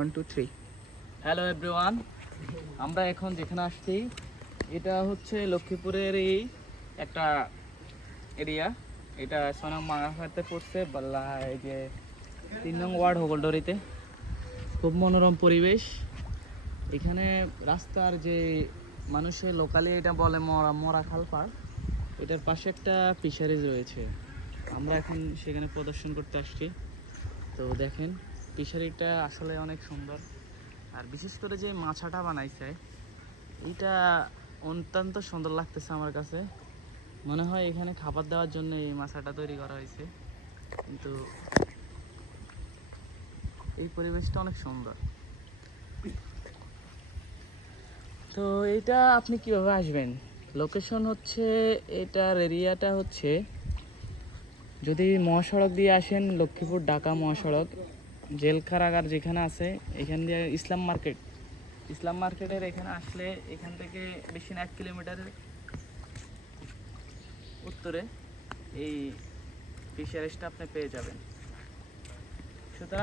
One two three hello everyone আমরা এখন যেখানে আসছি, এটা হচ্ছে লক্ষ্মীপুরের এই একটা এরিয়া এটা ছয় নং পড়ছে বাল্লা এই যে তিন নং ওয়ার্ড হোগলডরিতে খুব মনোরম পরিবেশ। এখানে রাস্তার যে মানুষের লোকালি এটা বলে মরা মরা খাল পার্ক এটার পাশে একটা ফিশারিজ রয়েছে। আমরা এখন সেখানে প্রদর্শন করতে আসছি। তো দেখেন ফিশারিটা আসলে অনেক সুন্দর। আর বিশেষ করে যে মাছাটা বানাইছে, এটা অত্যন্ত সুন্দর লাগতেছে আমার কাছে। মনে হয় এখানে খাবার দেওয়ার জন্য এই মাছাটা তৈরি করা হয়েছে। কিন্তু এই পরিবেশটা অনেক সুন্দর। তো এটা আপনি কীভাবে আসবেন? লোকেশন হচ্ছে, এটার এরিয়াটা হচ্ছে, যদি মহাসড়ক দিয়ে আসেন, লক্ষ্মীপুর, ঢাকা মহাসড়ক জেল কারাগার যেখানে আছে, এখান দিয়ে ইসলাম মার্কেট। ইসলাম মার্কেটের এখানে আসলে এখান থেকে বেশি না এক কিলোমিটারের উত্তরে এই ফিশারিসটা আপনি পেয়ে যাবেন। সুতরাং